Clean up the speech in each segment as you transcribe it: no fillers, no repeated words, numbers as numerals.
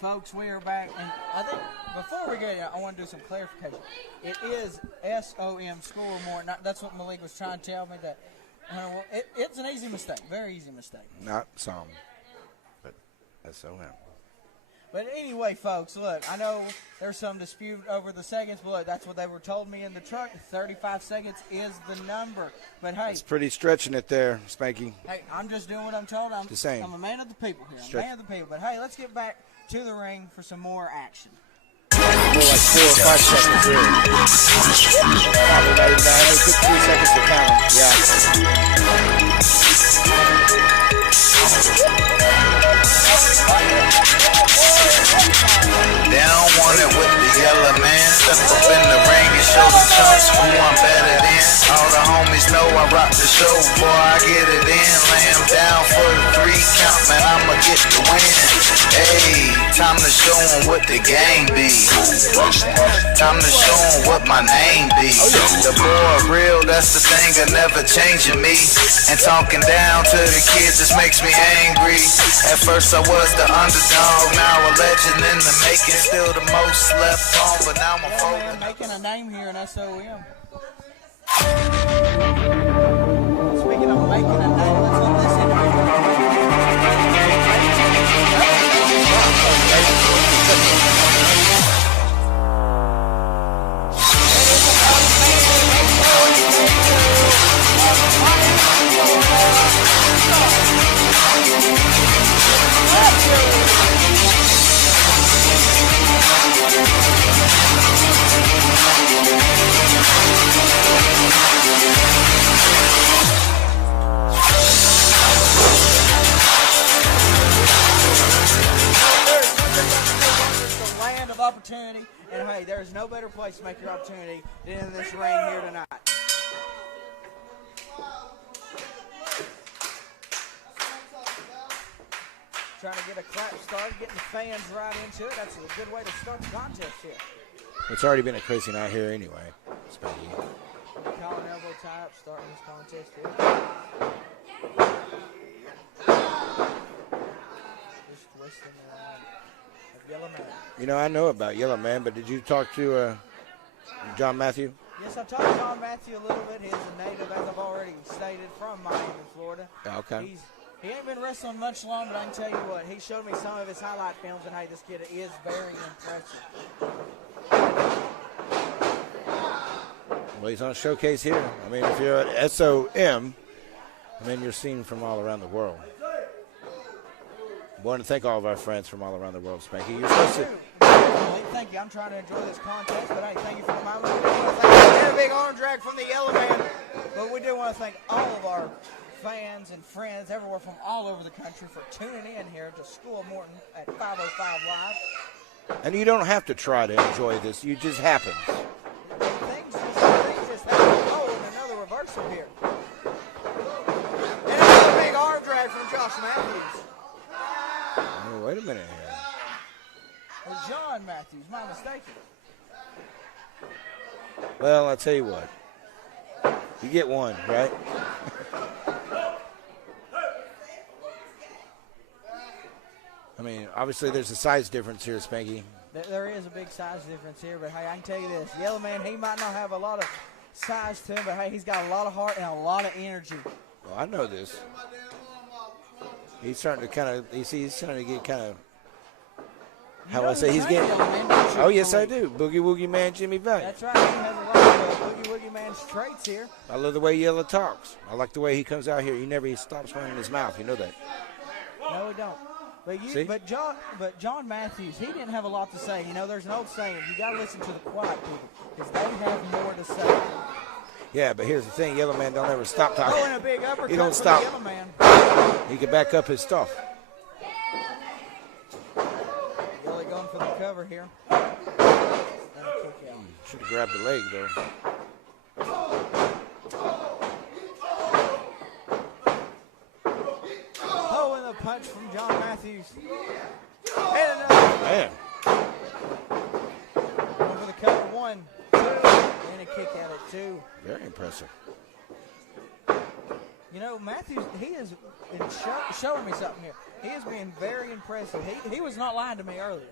Folks, we are back, and I think before we get it, I want to do some clarification. It is SOM, School of Morton. That's what Malik was trying to tell me. That it's an easy mistake, very easy mistake. Not SOM, but SOM. But anyway, folks, look, I know there's some dispute over the seconds, but look, that's what they were told me in the truck. 35 seconds is the number. But hey, it's pretty stretching it there, Spanky. Hey, I'm just doing what I'm told. I'm a man of the people here. I'm a man of the people. But hey, let's get back to the ring for some more action. More like 4 or 5 seconds here. Probably not even that. It took 3 seconds to count them. Yeah. They don't want it with the Yela man. Step up in the ring and show the chumps who I'm better than. All the homies know I rock the show, boy, I get it in. Lay 'em down for the 3 count, man, I'ma get the win. Hey, time to show 'em what the game be. Time to show 'em what my name be. The boy real, that's the thing that never changing me. And talking down to the kids just makes me angry. At first I was the underdog, now a legend in the making. Still the most slept on, but now I'm folding. Making a name here in SOM. Speaking of making a name, let's let this in. Opportunity, and hey, there's no better place to make your opportunity than in this ring here tonight. Trying to get a clap started, getting the fans right into it. That's a good way to start the contest here. It's already been a crazy night here anyway. Collar and elbow tie up, starting this contest here. Just twisting Yela Man. You know, I know about Yela Man, but did you talk to John Mathews? Yes, I talked to John Mathews a little bit. He's a native, as I've already stated, from Miami, Florida. Okay. He ain't been wrestling much long, but I can tell you what, he showed me some of his highlight films, and hey, this kid is very impressive. Well, he's on a showcase here. I mean, if you're at SOM, I mean, you're seen from all around the world. I want to thank all of our friends from all around the world, Spanky. You're supposed to. Thank you. I'm trying to enjoy this contest, but hey, thank you for the moment. We want to thank a big arm drag from the Yela Man. But we do want to thank all of our fans and friends everywhere from all over the country for tuning in here to School of Morton at 505 Live. And you don't have to try to enjoy this. You just happen. Things just happen. Oh, and another reversal here. And another big arm drag from Josh Mathews. Oh, wait a minute here. Or John Mathews, my mistake. Well, I'll tell you what. You get one, right? I mean, obviously there's a size difference here, Spanky. There is a big size difference here, but hey, I can tell you this. Yela Man, he might not have a lot of size to him, but hey, he's got a lot of heart and a lot of energy. Well, I know this. He's starting to kind of, he's starting to get kind of, how I say, he's getting, oh, yes, I do. Boogie Woogie Man Jimmy Valiant. That's right. He has a lot of Boogie Woogie Man's traits here. I love the way Yela talks. I like the way he comes out here. He stops running his mouth. You know that. No, we don't. But John Mathews, he didn't have a lot to say. You know, there's an old saying, you got to listen to the quiet people because they have more to say. Yeah, but here's the thing. Yela Man don't ever stop talking. Oh, and a big uppercut he don't stop. Yela Man. He can back up his stuff. Really going for the cover here. Should have grabbed the leg, though. Oh, and a punch from John Mathews. And another. Man. Going for the cover. 1, 2, and a kick out at 2. Very impressive. You know, Mathews, he is showing me something here. He is being very impressive. He was not lying to me earlier.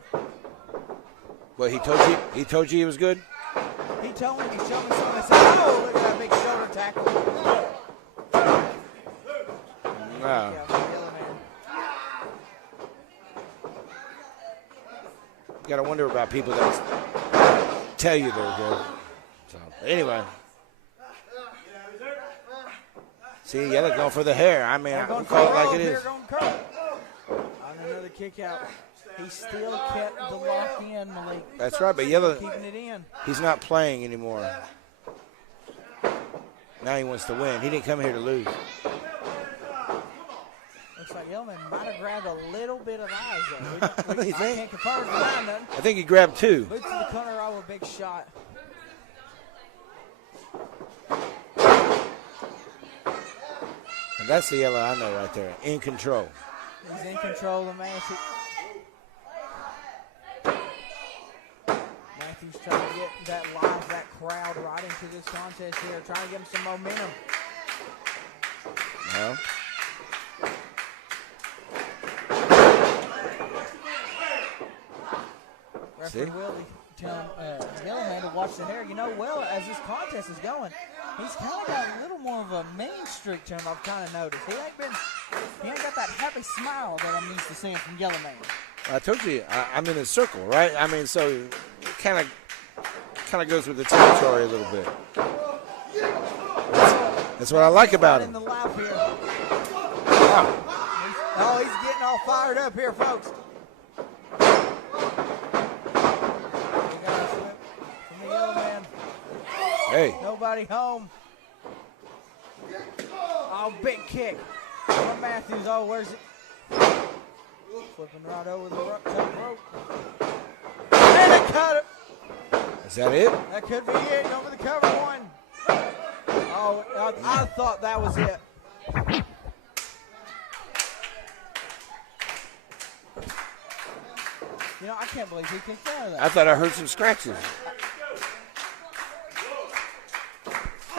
Well, he told you. He told you he was good. He told me, he showed me something. I said, "Oh, look at that big shoulder tackle." Wow. You gotta wonder about people that tell you they're good. So anyway. See, Yela going for the hair. I mean, I'll call it like it is. On another kick out. He still kept the lock in, Malik. That's right, but Yela, keeping it in. He's not playing anymore. Now he wants to win. He didn't come here to lose. Looks like Yellman might have grabbed a little bit of eyes, though. I can't confirm nothing. I think he grabbed 2. Boots to the corner of a big shot. And that's the Yela I know right there. In control. He's in control of the match. Mathews trying to get that crowd right into this contest here, trying to give him some momentum. No. Referee Willie telling Yellowman to watch the hair. You know, well, as this contest is going, he's kind of got a little more of a mean streak to him, I've kind of noticed. He ain't got that happy smile that I'm used to seeing from Yellowman. I told you, I'm in a circle, right? I mean, so it kind of goes with the territory a little bit. That's what I like about him. In the lap here. Wow. He's getting all fired up here, folks. Hey. Nobody home. Oh, big kick from Mathews. Oh, where's it? Flipping right over the top rope. And a cutter. Is that it? That could be it. Over the cover one. Oh, I thought that was it. You know, I can't believe he kicked out of that. I thought I heard some scratches.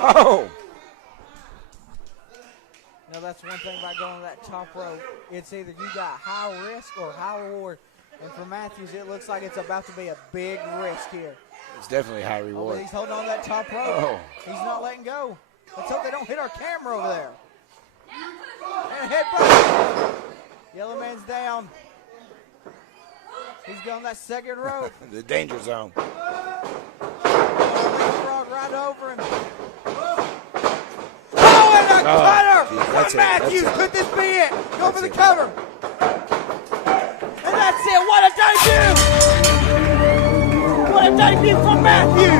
Oh! Now that's one thing about going to that top rope. It's either you got high risk or high reward. And for Mathews, it looks like it's about to be a big risk here. It's definitely high reward. But he's holding on to that top rope. Oh. He's not letting go. Let's hope they don't hit our camera over there. And headbutt. Yellow man's down. He's going that second rope. The danger zone. Frog right over him. Oh, and a cutter from Mathews. Could this be it? Go for the cover. And that's it. What a debut. What a debut from Mathews.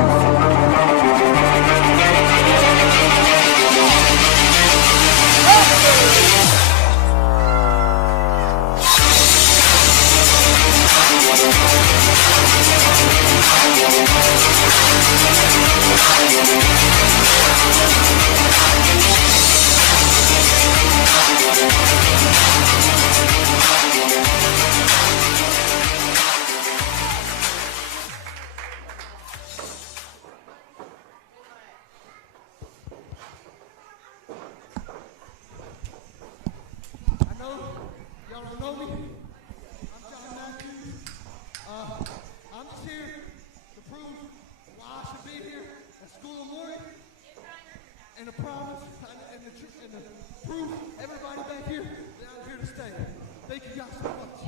I'm just here to prove why I should be here at School of Morton, and to promise and to prove everybody back here that I'm here to stay. Thank you guys so much.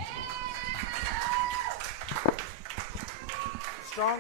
Strong.